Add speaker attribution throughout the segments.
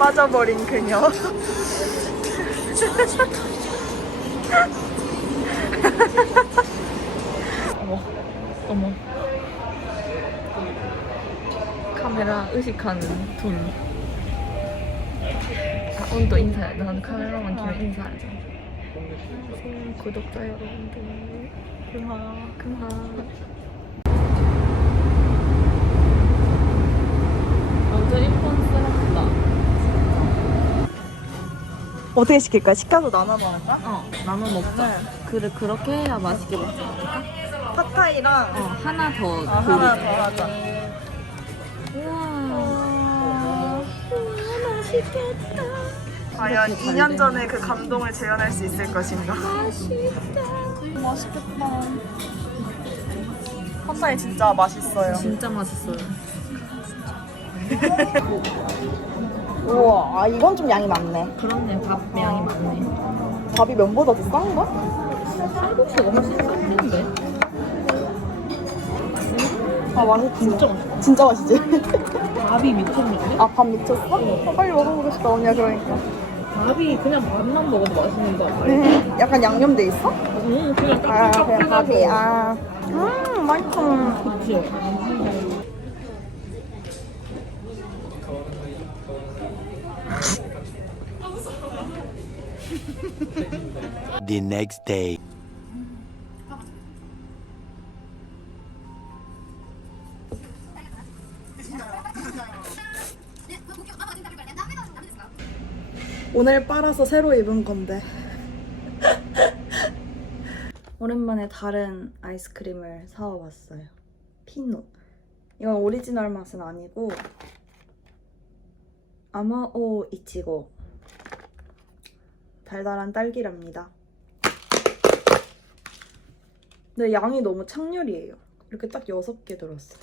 Speaker 1: 빠져버린 그녀. 어머, 어머. 카메라 의식하는 돈. 아, 오늘 또 인사해. 난 카메라만 키면 인사하자. 안녕하세요, 구독자 여러분들. 금하, 금하. 완전
Speaker 2: 어떻게 시킬까? 시켜서 나눠 먹을까?
Speaker 1: 어, 나눠 먹자. 그래, 그렇게 해야 맛있게 먹자. 어, 하나 더
Speaker 2: 아,
Speaker 1: 고르자.
Speaker 2: 하나 더 하자.
Speaker 1: 우와. 맛있겠다.
Speaker 2: 과연
Speaker 1: 이렇게
Speaker 2: 2년
Speaker 1: 잘
Speaker 2: 전에 그 감동을 재현할 수 있을 것인가?
Speaker 1: 맛있다.
Speaker 2: 맛있겠다. 팟타이 진짜 맛있어요.
Speaker 1: 진짜 맛있어요.
Speaker 2: 우와, 아, 이건 좀 양이 많네.
Speaker 1: 그렇네, 밥 양이 많네.
Speaker 2: 밥이 면보다 더 싼가?
Speaker 1: 쌀국수가 훨씬 싼데?
Speaker 2: 아, 맛있지.
Speaker 1: 진짜 맛있어.
Speaker 2: 진짜 맛있지?
Speaker 1: 밥이 미쳤는데?
Speaker 2: 아, 밥 미쳤어? 아, 빨리 먹어보고 싶다, 언니야, 그러니까.
Speaker 1: 밥이 그냥 밥만 먹어도 맛있는 거 알지?
Speaker 2: 음, 약간 양념돼 있어?
Speaker 1: 응, 그냥
Speaker 2: 아,
Speaker 1: 딱
Speaker 2: 그냥 밥이, 아. 음, 맛있어.
Speaker 1: 그치?
Speaker 3: The next day.
Speaker 2: 오늘 빨아서 새로 입은 건데. 오랜만에 다른 아이스크림을 사와봤어요. 피노. 이건 오리지널 맛은 아니고 아마오 이치고 달달한 딸기랍니다. 근데 양이 너무 창렬이에요. 이렇게 딱 6개 들었어요.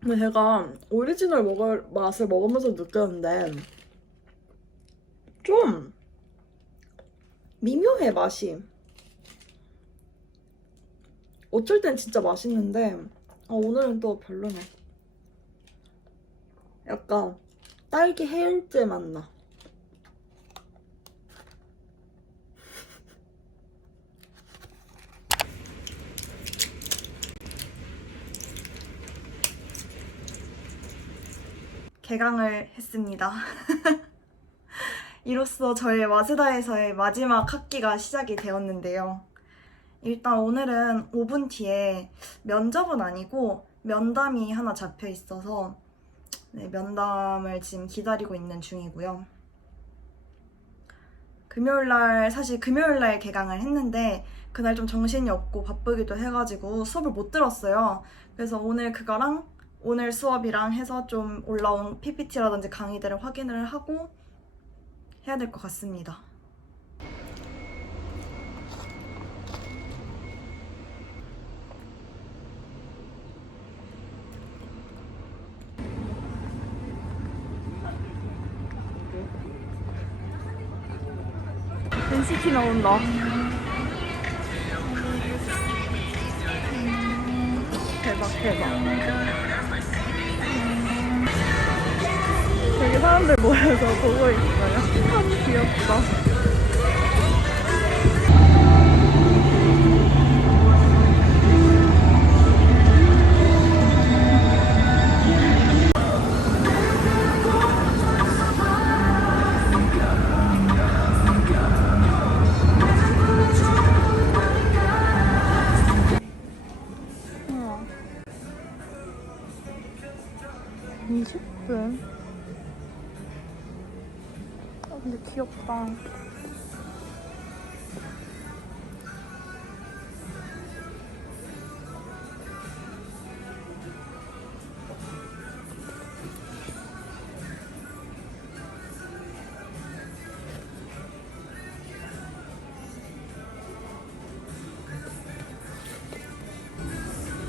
Speaker 2: 근데 제가 오리지널 먹을 맛을 먹으면서 느꼈는데 좀 미묘해 맛이. 어쩔 땐 진짜 맛있는데 어, 오늘은 또 별로네. 약간 딸기 해열제 맛 나. 개강을 했습니다. 이로써 저의 마즈다에서의 마지막 학기가 시작이 되었는데요. 일단 오늘은 5분 뒤에 면접은 아니고 면담이 하나 잡혀 있어서 네, 면담을 지금 기다리고 있는 중이고요. 금요일 날 사실 금요일 날 개강을 했는데 그날 좀 정신이 없고 바쁘기도 해가지고 수업을 못 들었어요. 그래서 오늘 그거랑 오늘 수업이랑 해서 좀 올라온 PPT라든지 강의들을 확인을 하고 해야 될 것 같습니다. NCT 나온다. 대박 대박. 되게 사람들 모여서 보고 있어요. 참 귀엽다.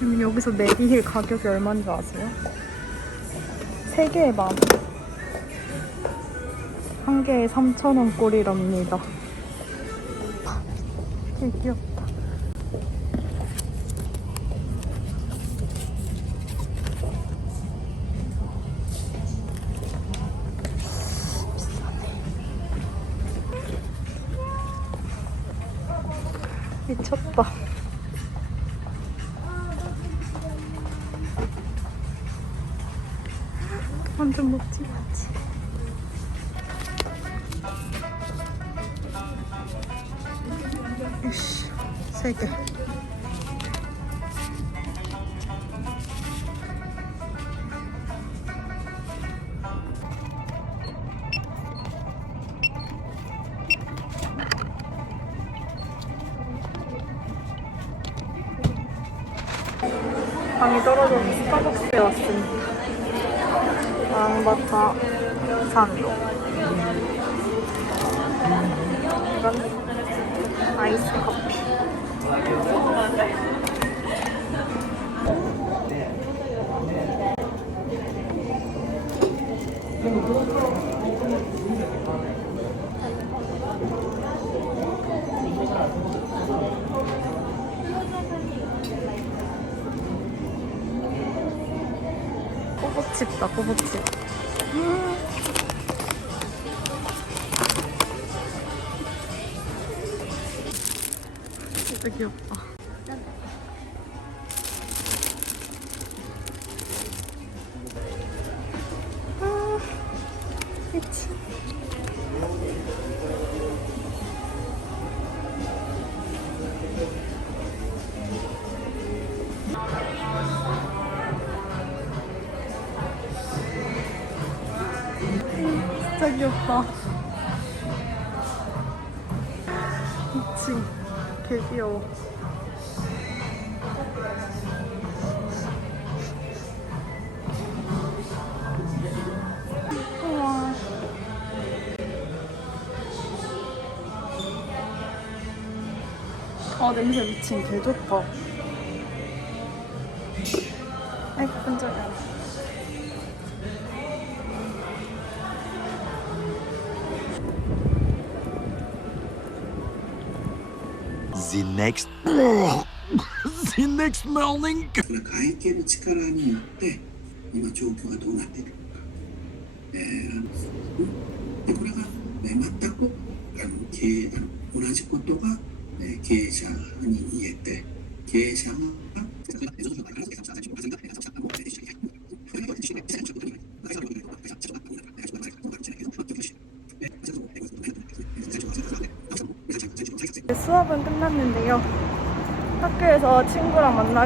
Speaker 2: 음, 여기서 내리힐 가격이 얼마인지 아세요? 3개에 만 원. 한 개에 3,000원 꼴이랍니다. 되게 귀엽다.
Speaker 1: 방이 떨어져서 스타벅스에 왔습니다. 왕바타 산도. 이건 아이스 커피. 꼬북칩다, 꼬북칩. 진짜 귀엽다. 2층 개귀여워. 우와. 아 냄새 미친. 개 좋다
Speaker 3: next. the next morning.
Speaker 4: それから会計の力によって今状況がどうなっているのか、えー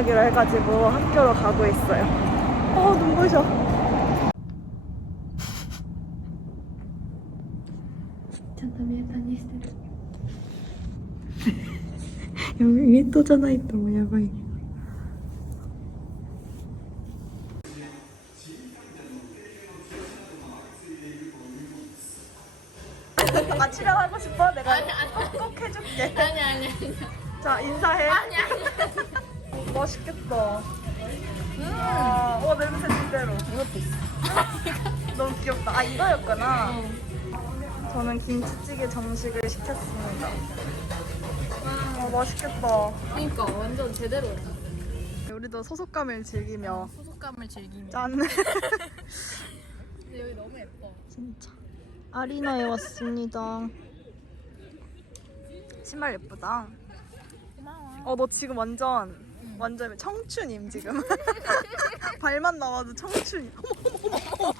Speaker 2: 만나기로 해가지고 학교로 가고 있어요. 어, 눈부셔. 여기 또 전화 있다, 뭐, 야바이. 아, 출연하고 싶어? 내가 꼭, 꼭 해줄게.
Speaker 1: 아니, 아니, 아니.
Speaker 2: 자, 인사해.
Speaker 1: 아니, 아니.
Speaker 2: 맛있겠다. 와, 어, 냄새 제대로.
Speaker 1: 이것도 있어.
Speaker 2: 너무 귀엽다. 아, 이거였구나. 저는 김치찌개 정식을 시켰습니다. 와, 맛있겠다.
Speaker 1: 그러니까 완전 제대로
Speaker 2: 우리도 소속감을 즐기며
Speaker 1: 소속감을 즐기며.
Speaker 2: 짠.
Speaker 1: 근데 여기 너무 예뻐.
Speaker 2: 진짜. 아리나에 왔습니다. 신발 예쁘다.
Speaker 1: 고마워.
Speaker 2: 어, 너 지금 완전 완전 청춘임 지금. 발만 나와도 청춘이. 어머 어머 어머 어머.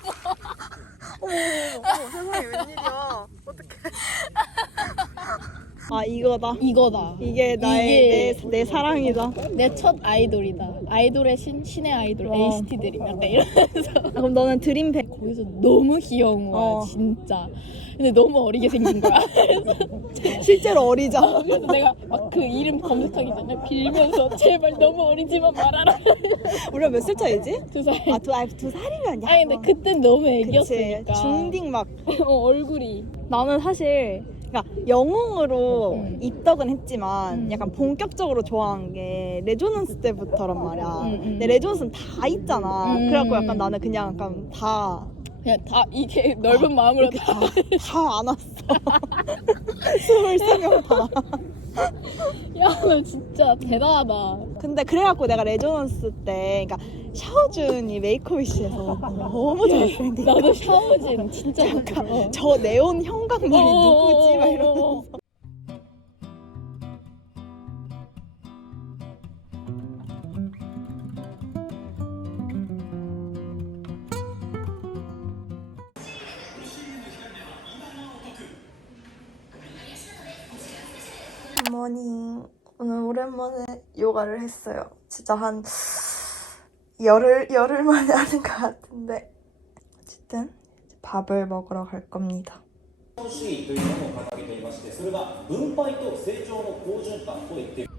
Speaker 2: 어머 어머 세상에 웬일이야. 어떡해. 아 이거다.
Speaker 1: 이거다.
Speaker 2: 이게 나의
Speaker 1: 이게-
Speaker 2: 내, 내 사랑이다.
Speaker 1: 내 첫 아이돌이다. 아이돌의 신, 신의 아이돌
Speaker 2: 와.
Speaker 1: NCT 드림 약간 이러면서
Speaker 2: 아, 그럼 너는 드림백.
Speaker 1: 거기서 너무 귀여운 거야
Speaker 2: 어.
Speaker 1: 진짜. 근데 너무 어리게 생긴 거야.
Speaker 2: 실제로 어리잖아.
Speaker 1: 그래서 내가 막 그 이름 검색하기 전에 빌면서 제발 너무 어리지만 말아라.
Speaker 2: 우리가 몇 살 차이지?
Speaker 1: 두 살.
Speaker 2: 아, 두, 아, 두 살이면 야.
Speaker 1: 아니 근데 그땐 너무
Speaker 2: 그치.
Speaker 1: 애기였으니까.
Speaker 2: 중딩 막.
Speaker 1: 어, 얼굴이.
Speaker 2: 나는 사실 그러니까 영웅으로
Speaker 1: 음.
Speaker 2: 입덕은 했지만
Speaker 1: 음.
Speaker 2: 약간 본격적으로 좋아한 게 레조넌스 때부터란 말이야.
Speaker 1: 음, 음.
Speaker 2: 근데 레조넌스는 다 있잖아.
Speaker 1: 음.
Speaker 2: 그래갖고 약간 나는 그냥 약간 다,
Speaker 1: 그냥 다 이게 넓은 마음으로 다.
Speaker 2: 다 안았어. 23명 다.
Speaker 1: 야, 너 진짜 대단하다.
Speaker 2: 근데 그래갖고 내가 레조넌스 때, 그러니까 샤오준이 메이크업이시에서 너무 잘생긴
Speaker 1: 나도 샤오진 진짜 어.
Speaker 2: 저 네온 형광머리 누구지? 막 이러면서. 굿모닝. 오늘 오랜만에 요가를 했어요. 진짜 한 열흘, 열흘 만에 하는 것 같은데. 어쨌든 밥을 먹으러 갈 겁니다.
Speaker 5: 主義というものを掲げていましてそれが分配と成長の好循環と言っている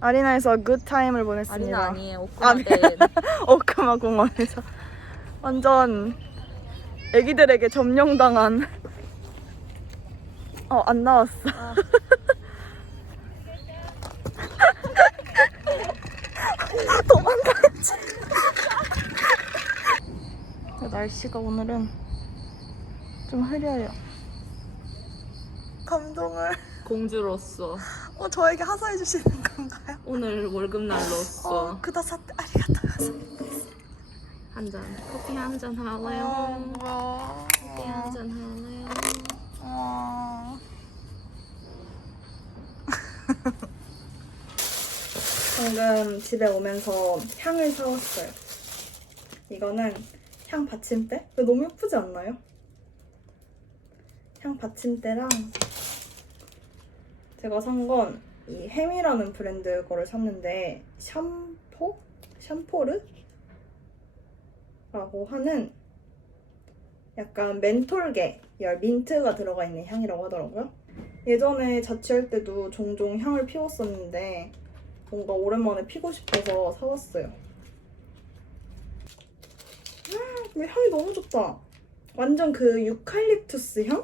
Speaker 2: 아리나에서 굿타임을 보냈습니다.
Speaker 1: 아리나 아니에요. 오크라데.
Speaker 2: 오크마 공원에서 완전 애기들에게 점령당한. 어 안 나왔어. 도망가야지. 날씨가 오늘은 좀 흐려요. 감동을.
Speaker 1: 공주로서.
Speaker 2: 어 저에게 하사해 주시는 건가요?
Speaker 1: 오늘 월급날로서.
Speaker 2: 어 그다사테 아리가토
Speaker 1: 한 잔. 커피 한 잔 할래요?
Speaker 2: 어,
Speaker 1: 커피 한 잔 할래요?
Speaker 2: 어. 방금 집에 오면서 향을 사왔어요. 이거는 향 받침대? 너무 예쁘지 않나요? 향 받침대랑 제가 산 건 이 햄이라는 브랜드 거를 샀는데 샴포? 샴포르? 라고 하는 약간 멘톨계 열 민트가 들어가 있는 향이라고 하더라고요. 예전에 자취할 때도 종종 향을 피웠었는데 뭔가 오랜만에 피고 싶어서 사왔어요. 음, 향이 너무 좋다. 완전 그 유칼립투스 향?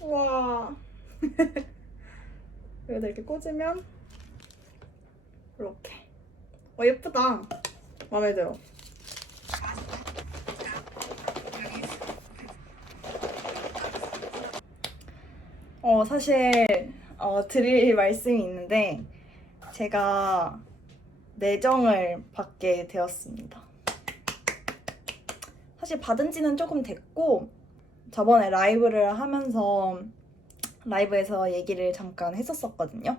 Speaker 2: 와. 여기다 이렇게 꽂으면 이렇게. 어 예쁘다. 마음에 들어. 어, 사실, 어, 드릴 말씀이 있는데, 제가 내정을 받게 되었습니다. 사실 받은 지는 조금 됐고, 저번에 라이브를 하면서 라이브에서 얘기를 잠깐 했었었거든요.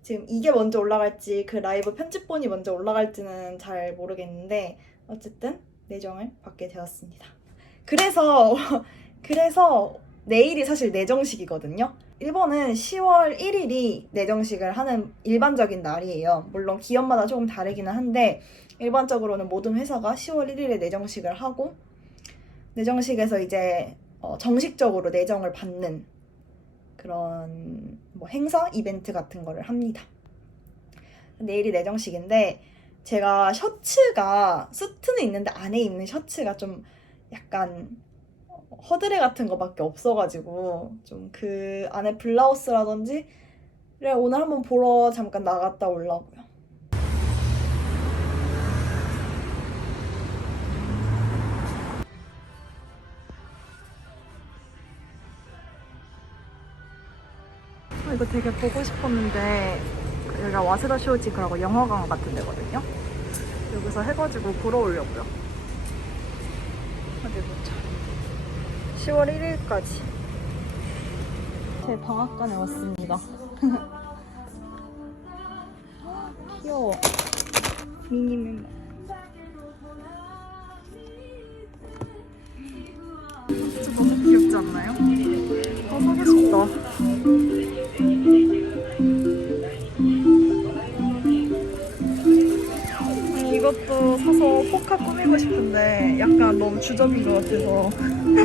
Speaker 2: 지금 이게 먼저 올라갈지 그 라이브 편집본이 먼저 올라갈지는 잘 모르겠는데, 어쨌든 내정을 받게 되었습니다. 그래서, 그래서 내일이 사실 내정식이거든요. 일본은 10월 1일이 내정식을 하는 일반적인 날이에요. 물론 기업마다 조금 다르기는 한데 일반적으로는 모든 회사가 10월 1일에 내정식을 하고 내정식에서 이제 어, 정식적으로 내정을 받는 그런 뭐 행사 이벤트 같은 거를 합니다. 내일이 내정식인데 제가 셔츠가 수트는 있는데 안에 입는 셔츠가 좀 약간 허드레 같은 거밖에 없어가지고 좀 그 안에 블라우스라든지 를 오늘 한번 보러 잠깐 나갔다 오려고요. 아, 이거 되게 보고 싶었는데 여기가 와세다 쇼지크라고 영화관 같은 데거든요. 여기서 해가지고 보러 오려고요. 어디 보자. 10월 1일까지. 제 방앗간에 왔습니다. 귀여워. 미니 멤버 진짜 너무 귀엽지 않나요? 어 사고 싶다 사서 포카 꾸미고 싶은데 약간 너무 주접인 것 같아서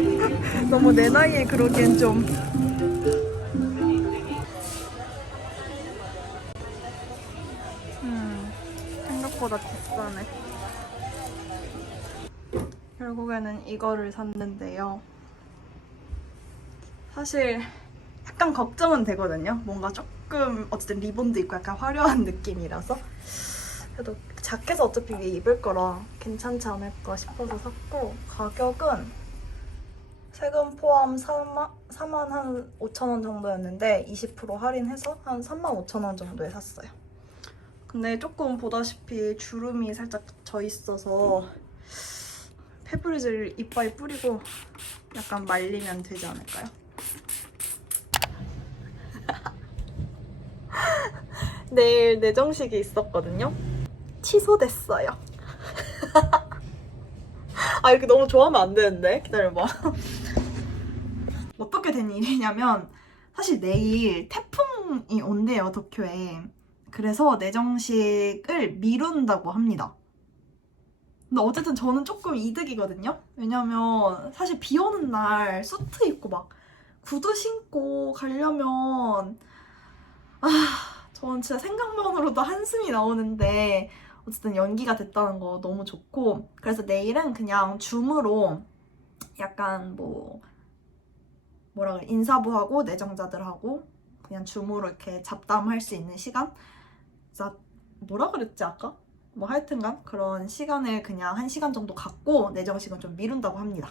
Speaker 2: 너무 내 나이에 그러기엔 좀. 음, 생각보다 비싸네. 결국에는 이거를 샀는데요. 사실 약간 걱정은 되거든요. 뭔가 조금 어쨌든 리본도 있고 약간 화려한 느낌이라서. 그래도 자켓 어차피 위에 입을 거라 괜찮지 않을까 싶어서 샀고 가격은 세금 포함 4만, 4만 한 5천 원 정도였는데 20% 할인해서 한 3만 5천 원 정도에 샀어요. 근데 조금 보다시피 주름이 살짝 져 있어서 페브리즈를 이빨에 뿌리고 약간 말리면 되지 않을까요? 내일 내정식이 있었거든요. 취소됐어요. 아 이렇게 너무 좋아하면 안 되는데 기다려봐. 어떻게 된 일이냐면 사실 내일 태풍이 온대요 도쿄에 그래서 내정식을 미룬다고 합니다 근데 어쨌든 저는 조금 이득이거든요 왜냐면 사실 비 오는 날 수트 입고 막 구두 신고 가려면 아 저는 진짜 생각만으로도 한숨이 나오는데 어쨌든 연기가 됐다는 거 너무 좋고 그래서 내일은 그냥 줌으로 약간 뭐 뭐라 그래 인사부하고 내정자들하고 그냥 줌으로 이렇게 잡담할 수 있는 시간 자 뭐라 그랬지 아까 뭐 하여튼간 그런 시간을 그냥 한 시간 정도 갖고 내정식은 좀 미룬다고 합니다.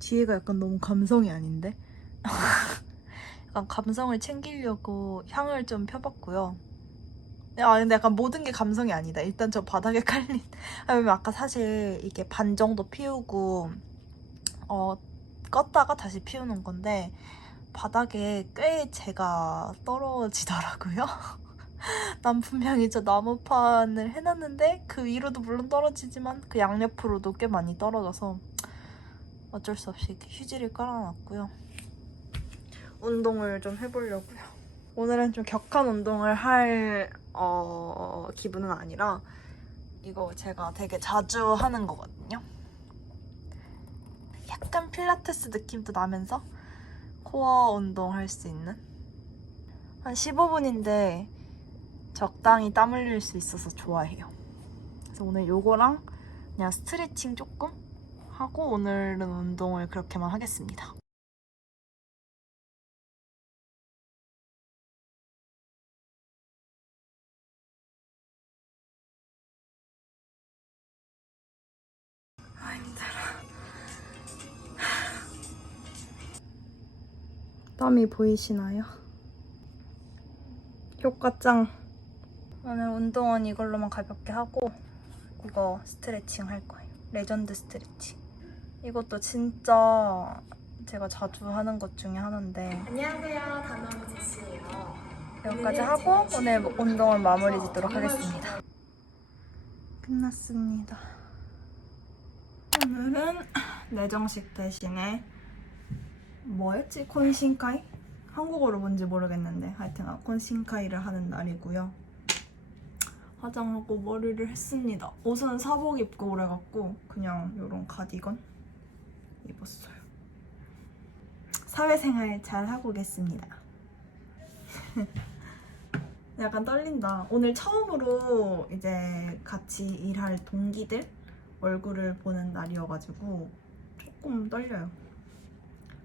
Speaker 2: 뒤에가 약간 너무 감성이 아닌데? 약간 감성을 챙기려고 향을 좀 펴봤고요. 아 근데 약간 모든 게 감성이 아니다. 일단 저 바닥에 깔린 왜냐면 아까 사실 이게 반 정도 피우고 어 껐다가 다시 피우는 건데 바닥에 꽤 제가 떨어지더라고요. 난 분명히 저 나무판을 해놨는데 그 위로도 물론 떨어지지만 그 양옆으로도 꽤 많이 떨어져서 어쩔 수 없이 휴지를 깔아놨고요. 운동을 좀 해보려고요. 오늘은 좀 격한 운동을 할 어, 기분은 아니라 이거 제가 되게 자주 하는 거거든요. 약간 필라테스 느낌도 나면서 코어 운동 할 수 있는 한 15분인데 적당히 땀 흘릴 수 있어서 좋아해요. 그래서 오늘 요거랑 그냥 스트레칭 조금 하고 오늘은 운동을 그렇게만 하겠습니다. 땀이 보이시나요? 효과 짱. 오늘 운동은 이걸로만 가볍게 하고 이거 스트레칭 할 거예요. 레전드 스트레칭. 이것도 진짜 제가 자주 하는 것 중에 하나인데
Speaker 1: 안녕하세요. 단호미 제시예요.
Speaker 2: 여기까지 하고 오늘 운동을 마무리 짓도록 하겠습니다. 끝났습니다. 오늘은 내정식 대신에 뭐였지? 콘신카이? 한국어로 뭔지 모르겠는데 하여튼 아, 콘신카이를 하는 날이고요. 화장하고 머리를 했습니다. 옷은 사복 입고 오래갖고 그냥 이런 가디건 입었어요. 사회생활 잘 하고 오겠습니다. 약간 떨린다. 오늘 처음으로 이제 같이 일할 동기들 얼굴을 보는 날이어가지고 조금 떨려요.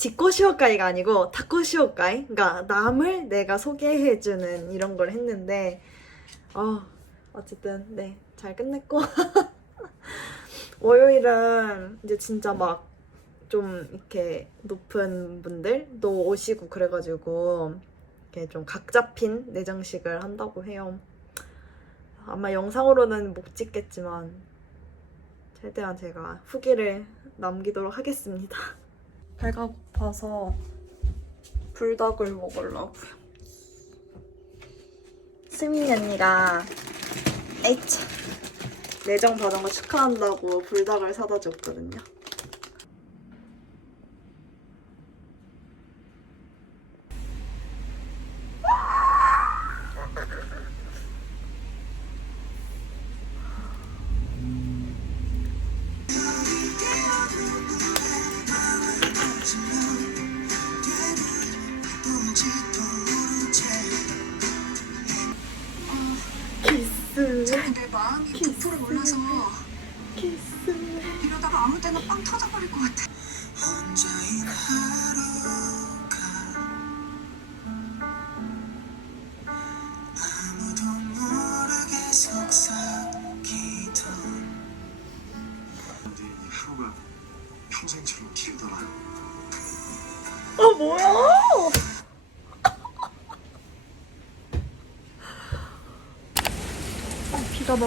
Speaker 2: 지코시오카이가 아니고 타코시오카이 그러니까 남을 내가 소개해주는 이런 걸 했는데 어, 어쨌든 네 잘 끝냈고 월요일은 이제 진짜 막 좀 이렇게 높은 분들도 오시고 그래가지고 이렇게 좀 각 잡힌 내정식을 한다고 해요. 아마 영상으로는 못 찍겠지만 최대한 제가 후기를 남기도록 하겠습니다. 배가 고파서 불닭을 먹으려고요. 수민이 언니가 에이차 내정 받은 거 축하한다고 불닭을 사다 줬거든요.
Speaker 6: 내 마음이 부풀어 올라서 이러다가 아무 때나 빵 터져버릴 것 같아.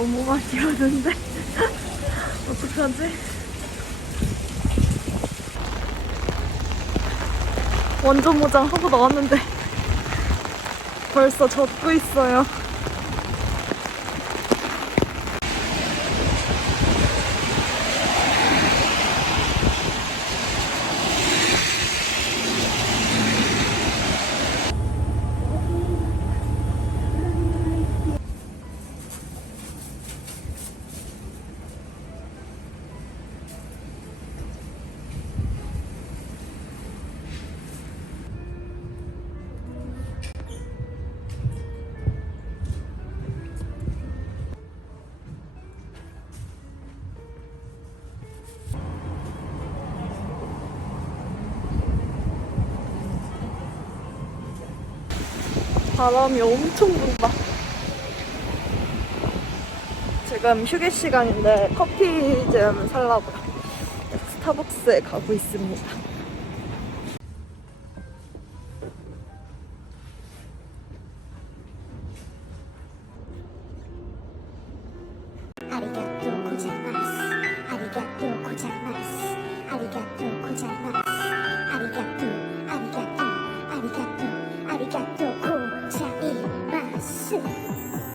Speaker 2: 너무 많이 오는데 어떡하지? 원전 모장 하고 나왔는데 벌써 젖고 있어요. 바람이 엄청 분다. 지금 휴게 시간인데 커피 좀 살라고요. 스타벅스에 가고 있습니다.